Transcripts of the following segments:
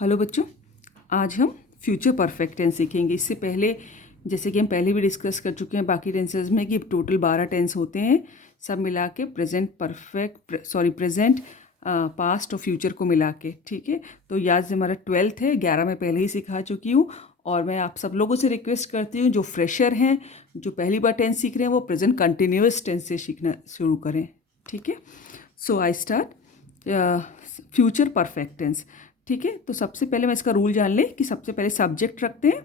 Hello बच्चों, आज हम फ्यूचर परफेक्ट टेंस सीखेंगे। इससे पहले जैसे कि हम पहले भी डिस्कस कर चुके हैं बाकी टेंसेस में कि टोटल 12 टेंस होते हैं, सब मिला के प्रेजेंट पास्ट और फ्यूचर को मिला के। ठीक है, तो याद से हमारा 12th है, 11 मैं पहले ही सिखा चुकी हूँ। और मैं आप सब लोगों से रिक्वेस्ट करती हूँ जो फ्रेशर हैं, जो पहली बार टेंस सीख रहे हैं, वो प्रेजेंट कंटिन्यूस टेंस से सीखना शुरू करें। ठीक है, so I start future perfect tense. ठीक है, तो सबसे पहले मैं इसका रूल जान लें कि सबसे पहले सब्जेक्ट रखते हैं।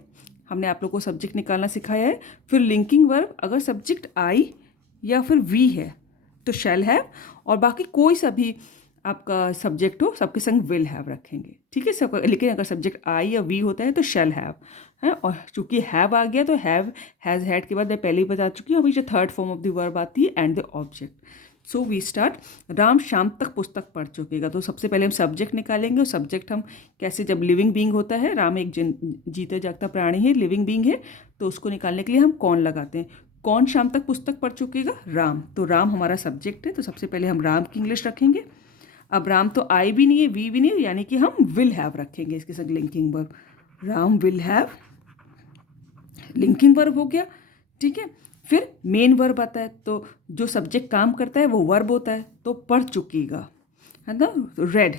हमने आप लोगों को सब्जेक्ट निकालना सिखाया है। फिर लिंकिंग वर्ब, अगर सब्जेक्ट आई या फिर वी है तो शैल हैव, और बाकी कोई सा भी आपका सब्जेक्ट हो सबके संग विल हैव रखेंगे। ठीक है सब, लेकिन अगर सब्जेक्ट आई या वी होता है तो शैल हैव है। और चूंकि हैव आ गया तो हैव हैज़ हैड के बाद मैं पहले ही बता चुकी हूँ, अभी जो third form of the verb आती है and the object. So we start. Ram शाम तक पुस्तक पढ़ चुकेगा, तो सबसे पहले हम सब्जेक्ट निकालेंगे। और सब्जेक्ट हम कैसे, जब लिविंग बीइंग होता है, राम एक जीता जागता प्राणी है, लिविंग बीइंग है, तो उसको निकालने के लिए हम कौन लगाते हैं। कौन शाम तक पुस्तक पढ़ चुकेगा? राम। तो राम हमारा सब्जेक्ट है, तो सबसे पहले हम राम की इंग्लिश रखेंगे। अब राम तो आई भी नहीं है, वी भी नहीं है, यानी कि हम विल हैव रखेंगे इसके साथ linking verb. Ram will have, linking verb हो गया। ठीक है, फिर मेन वर्ब आता है, तो जो सब्जेक्ट काम करता है वो वर्ब होता है, तो पढ़ चुकीगा, है ना। रेड,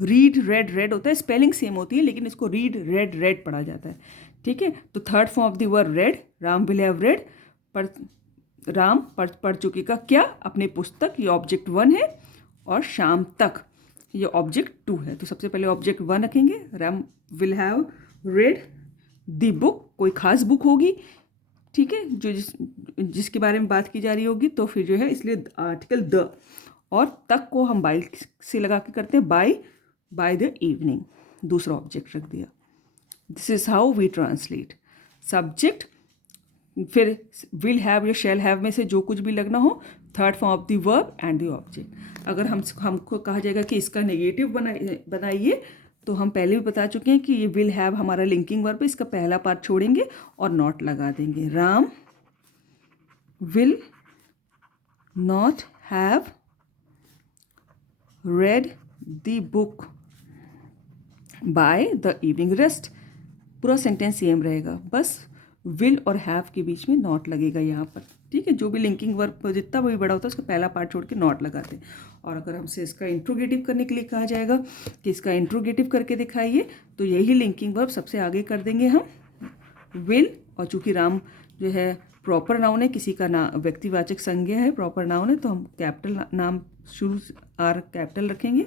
रीड रेड, रेड होता है, स्पेलिंग सेम होती है लेकिन इसको रीड रेड रेड पढ़ा जाता है। ठीक है, तो third form of the verb red, Ram will have read. पढ़, राम पढ़ चुकेगा क्या? अपनी पुस्तक, ये ऑब्जेक्ट 1 है, और शाम तक ये ऑब्जेक्ट 2 है। तो सबसे पहले ऑब्जेक्ट 1 रखेंगे, Ram will have read the book, कोई खास बुक होगी, ठीक है, जो जिसके बारे में बात की जा रही होगी, तो फिर जो है इसलिए आर्टिकल द, और तक को हम बाय से लगा के करते हैं, बाय द इवनिंग, दूसरा ऑब्जेक्ट रख दिया। This is how we translate subject. फिर विल हैव या शैल हैव में से जो कुछ भी लगना हो, third form of the verb and the object. अगर हमको कहा जाएगा कि इसका नेगेटिव बनाइए, तो हम पहले भी बता चुके हैं कि ये विल हैव हमारा लिंकिंग वर्ब है, इसका पहला पार्ट छोड़ेंगे और नॉट लगा देंगे। Ram will not have read the book by the evening. Rest पूरा सेंटेंस सेम रहेगा, बस विल और हैव के बीच में नॉट लगेगा यहाँ पर। ठीक है, जो भी लिंकिंग वर्ब जितना भी बड़ा होता है उसका पहला पार्ट छोड़ के नॉट लगाते हैं। और अगर हमसे इसका इंट्रोगेटिव करने के लिए कहा जाएगा कि इसका इंट्रोगेटिव करके दिखाइए, तो यही लिंकिंग वर्ब सबसे आगे कर देंगे हम, विल। और चूंकि राम जो है प्रॉपर नाउन है, किसी का नाम व्यक्तिवाचक संज्ञा है, प्रॉपर नाउन है, तो हम कैपिटल नाम शुरू आर कैपिटल रखेंगे।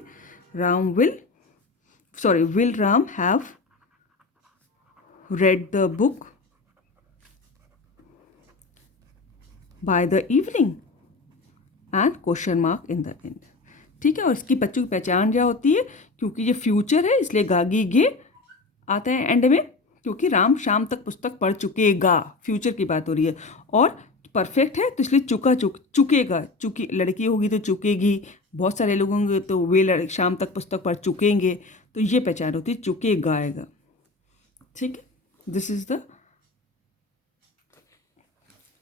Ram will Ram have read the book by the evening and question mark in the end। ठीक है, और इसकी बच्चों की पहचान क्या होती है, क्योंकि ये फ्यूचर है इसलिए गागी गे आता है एंड में, क्योंकि राम शाम तक पुस्तक पढ़ चुकेगा, फ्यूचर की बात हो रही है। और परफेक्ट है तो इसलिए चुकेगा, चूंकि लड़की होगी तो चुकेगी, बहुत सारे लोग होंगे तो वे शाम तक पुस्तक पढ़ चुकेंगे, तो ये पहचान होती है चुकेगा आएगा। ठीक है, दिस इज द।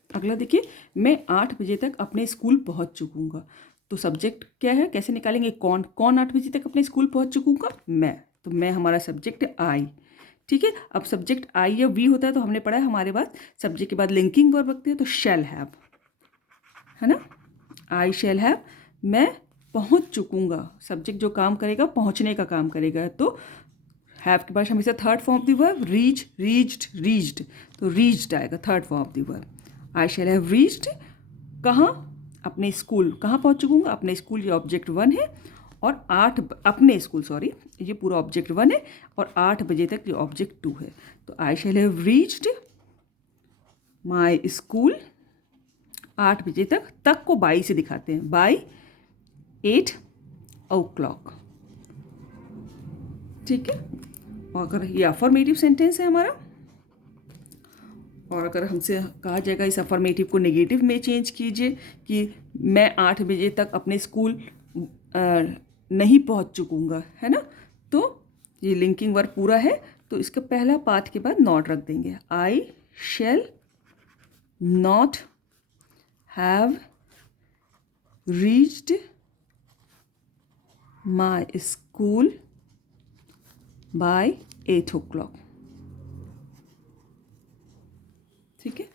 अगला देखिए, मैं 8 बजे तक अपने स्कूल पहुंच चुकूंगा। तो सब्जेक्ट क्या है, कैसे निकालेंगे? कौन 8 बजे तक अपने स्कूल पहुंच चुकूंगा? मैं। तो मैं हमारा सब्जेक्ट है आई। ठीक है, अब सब्जेक्ट आई या वी होता है तो हमने पढ़ा है हमारे पास सब्जेक्ट के बाद लिंकिंग वर्ब रखते हैं, तो शैल हैव, है ना। आई शैल हैव, मैं पहुंच चुकूंगा, सब्जेक्ट जो काम करेगा पहुंचने का काम करेगा, तो हैव के बाद हमेशा third form of the verb, reached, तो रीच्ड आएगा third form of the verb. I shall have reached, कहाँ? अपने स्कूल। कहाँ पहुँच चुकूँगा? अपने स्कूल, ये ऑब्जेक्ट 1 है, और अपने स्कूल, सॉरी, ये पूरा ऑब्जेक्ट 1 है, और 8 बजे तक ये ऑब्जेक्ट 2 है। तो I shall have reached my school, 8 बजे तक को बाई से दिखाते हैं, बाई 8 o'clock। ठीक है, और अगर ये अफर्मेटिव सेंटेंस है हमारा, और अगर हमसे कहा जाएगा इस अफर्मेटिव को नेगेटिव में चेंज कीजिए कि मैं 8 बजे तक अपने स्कूल नहीं पहुंच चुकूंगा, है ना, तो ये लिंकिंग वर्ब पूरा है, तो इसका पहला पार्ट के बाद नॉट रख देंगे। I shall not have reached my school by 8 o'clock। ठीक है।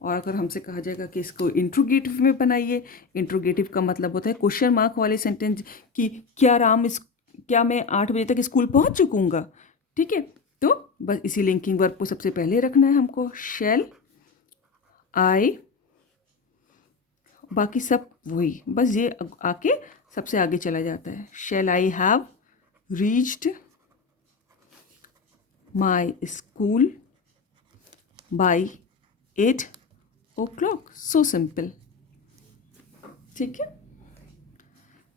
और अगर हमसे कहा जाएगा कि इसको इंट्रोगेटिव में बनाइए, इंट्रोगेटिव का मतलब होता है क्वेश्चन मार्क वाले सेंटेंस कि क्या मैं 8 बजे तक स्कूल पहुंच चुकूंगा। ठीक है, तो बस इसी लिंकिंग वर्ब को सबसे पहले रखना है हमको, शैल आई, बाकी सब वही, बस ये आके सबसे आगे चला जाता है। Shall I have reached my school by 8 o'clock। So simple. ठीक है।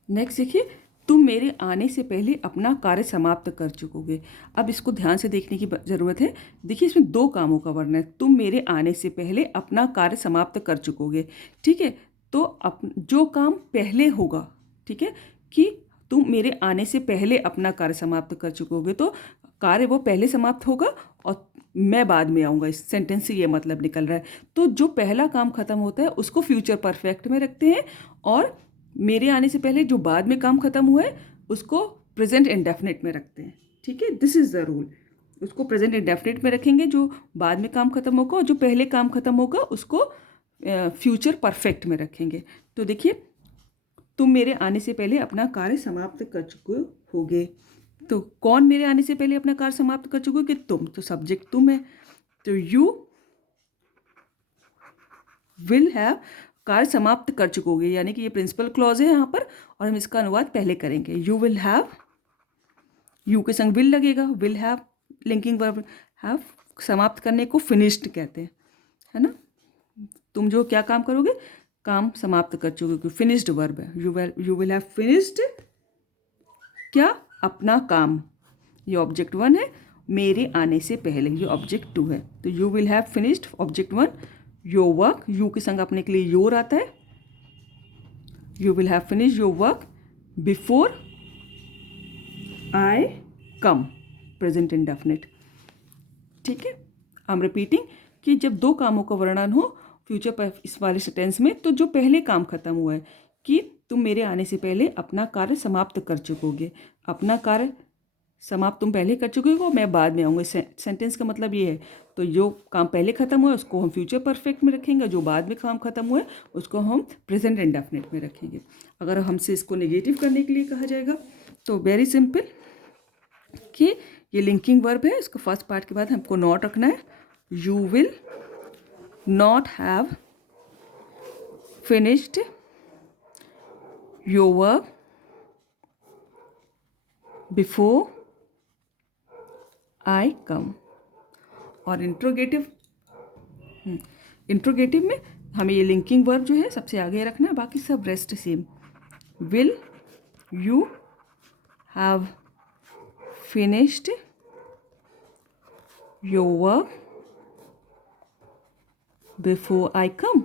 नेक्स्ट देखिए, तुम मेरे आने से पहले अपना कार्य समाप्त कर चुकोगे। अब इसको ध्यान से देखने की ज़रूरत है। देखिए, इसमें दो कामों का वर्णन है। तुम मेरे आने से पहले अपना कार्य समाप्त कर चुकोगे। ठीक है, तो जो काम पहले होगा, ठीक है, कि तुम मेरे आने से पहले अपना कार्य समाप्त कर चुकोगे, तो कार्य वो पहले समाप्त होगा और मैं बाद में आऊँगा। इस सेंटेंस से ये मतलब निकल रहा है। तो जो पहला काम खत्म होता है उसको फ्यूचर परफेक्ट में रखते हैं, और मेरे आने से पहले जो बाद में काम खत्म हुआ है उसको प्रेजेंट इंडेफिनिट में रखते हैं। ठीक है, दिस इज़ द रूल। उसको प्रेजेंट इंडेफिनिट में रखेंगे जो बाद में काम खत्म होगा, और जो पहले काम खत्म होगा उसको फ्यूचर परफेक्ट में रखेंगे। तो देखिए, तुम मेरे आने से पहले अपना कार्य समाप्त कर चुके होगे। तो कौन मेरे आने से पहले अपना कार्य समाप्त कर चुके होगे? तुम। तो सब्जेक्ट तुम है, तो यू विल हैव कार्य समाप्त कर चुकोगे, यानी कि ये प्रिंसिपल क्लॉज है यहाँ पर, और हम इसका अनुवाद पहले करेंगे। यू विल हैव, यू के संग विल लगेगा, will have linking verb, have समाप्त करने को फिनिश्ड कहते हैं, है ना। तुम जो क्या काम करोगे, काम समाप्त कर चुकोगे, फिनिश्ड वर्ब है। यू विल हैव फिनिश्ड क्या, अपना काम। ये ऑब्जेक्ट 1 है, मेरे आने से पहले ये ऑब्जेक्ट 2 है। तो you will have finished object 1 your work, you के संग अपने के लिए योर आता है। You will have finished your work before I come, present indefinite. ठीक है, आई एम रिपीटिंग कि जब दो कामों का वर्णन हो फ्यूचर पर इस वाले सेंटेंस में, तो जो पहले काम खत्म हुआ है कि तुम मेरे आने से पहले अपना कार्य समाप्त कर चुकोगे, अपना कार्य समाप्त तुम पहले कर चुके हो, मैं बाद में आऊँगा। सेंटेंस का मतलब ये है। तो जो काम पहले खत्म हुआ है उसको हम फ्यूचर परफेक्ट में रखेंगे, जो बाद में काम खत्म हुआ है उसको हम प्रेजेंट इंडेफिनिट में रखेंगे। अगर हमसे इसको नेगेटिव करने के लिए कहा जाएगा तो वेरी सिंपल कि ये लिंकिंग वर्ब है, इसको फर्स्ट पार्ट के बाद हमको नॉट रखना है। You will not have finished your work before I come. और इंट्रोगेटिव में हमें ये लिंकिंग वर्ब जो है सबसे आगे रखना है, बाकी सब rest same. Will you have finished your work before I come,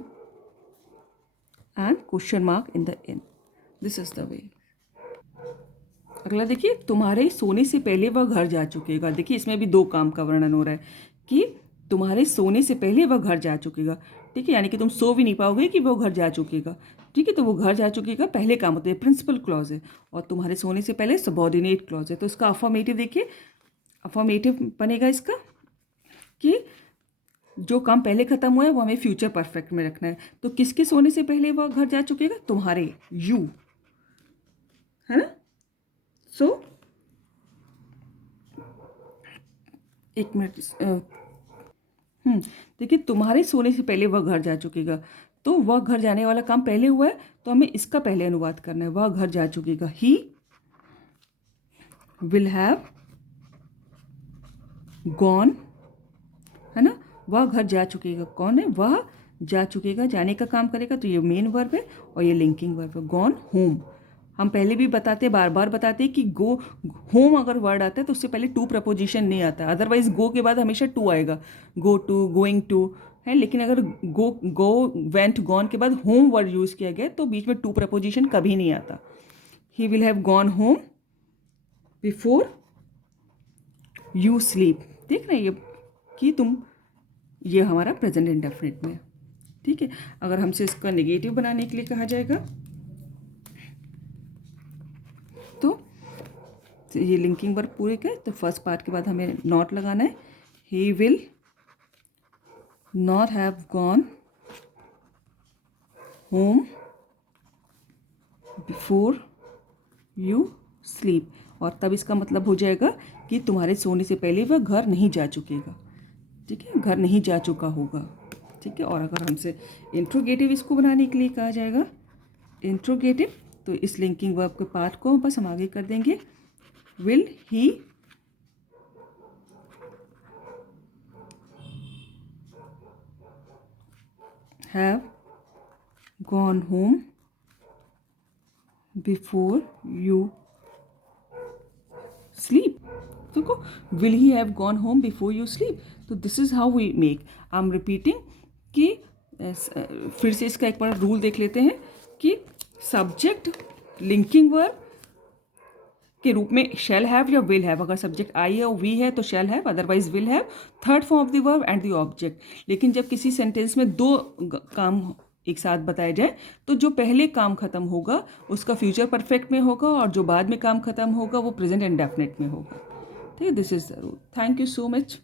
and question mark in the end. This is the way. अगला देखिए, तुम्हारे सोने से पहले वह घर जा चुकेगा। देखिए, इसमें भी दो काम का वर्णन हो रहा है कि तुम्हारे सोने से पहले वह घर जा चुकेगा। ठीक है, यानी कि तुम सो भी नहीं पाओगे कि वो घर जा चुकेगा। ठीक है, तो वो घर जा चुकेगा पहले काम होता है, प्रिंसिपल क्लॉज है, और तुम्हारे सोने से पहले सबॉर्डिनेट क्लॉज है। तो इसका अफर्मेटिव देखिए, अफर्मेटिव बनेगा इसका कि जो काम पहले खत्म हुआ है वो हमें फ्यूचर परफेक्ट में रखना है। तो किसके सोने से पहले वह घर जा चुकेगा? तुम्हारे, यू, है ना। सो एक मिनट, देखिए, तुम्हारे सोने से पहले वह घर जा चुकेगा, तो वह घर जाने वाला काम पहले हुआ है, तो हमें इसका पहले अनुवाद करना है। वह घर जा चुकेगा, ही विल हैव गॉन, है ना। वह घर जा चुकेगा, कौन है? वह जा चुकेगा, जाने का काम करेगा, तो ये मेन वर्ब है और ये लिंकिंग वर्ब है। गॉन होम, हम पहले भी बताते, बार बार बताते कि गो होम अगर वर्ड आता है तो उससे पहले टू प्रपोजिशन नहीं आता, अदरवाइज गो के बाद हमेशा टू आएगा, गो टू, गोइंग टू, है। लेकिन अगर गो वेंट, गॉन के बाद होम वर्ड यूज़ किया गया तो बीच में टू प्रपोजिशन कभी नहीं आता। He will have gone home before you sleep. देख रहे हैं ये कि तुम, ये हमारा प्रेजेंट इंडेफिनिट में। ठीक है, अगर हमसे इसका नेगेटिव बनाने के लिए कहा जाएगा तो तो ये लिंकिंग वर्ब पूरे के, तो फर्स्ट पार्ट के बाद हमें नॉट लगाना है। He will not have gone home before you sleep, और तब इसका मतलब हो जाएगा कि तुम्हारे सोने से पहले वह घर नहीं जा चुकेगा, ठीक है, घर नहीं जा चुका होगा, ठीक है। और अगर हमसे इंट्रोगेटिव इसको बनाने के लिए कहा जाएगा इंट्रोगेटिव, तो इस लिंकिंग वर्ब के पार्ट को बस हम आगे कर देंगे। Will he have gone home before you sleep. देखो, will he have gone home before you sleep, तो this is how we make. I am repeating कि फिर से इसका एक बार रूल देख लेते हैं कि सब्जेक्ट लिंकिंग वर्ब के रूप में शैल हैव या विल हैव, अगर सब्जेक्ट आई है और वी है तो shall have, otherwise will have, third form of the verb and the object. लेकिन जब किसी सेंटेंस में दो काम एक साथ बताए जाए तो जो पहले काम खत्म होगा उसका फ्यूचर परफेक्ट में होगा, और जो बाद में काम खत्म होगा वो प्रेजेंट इंडेफिनिट में होगा, ठीक है। This is the rule. Thank you so much.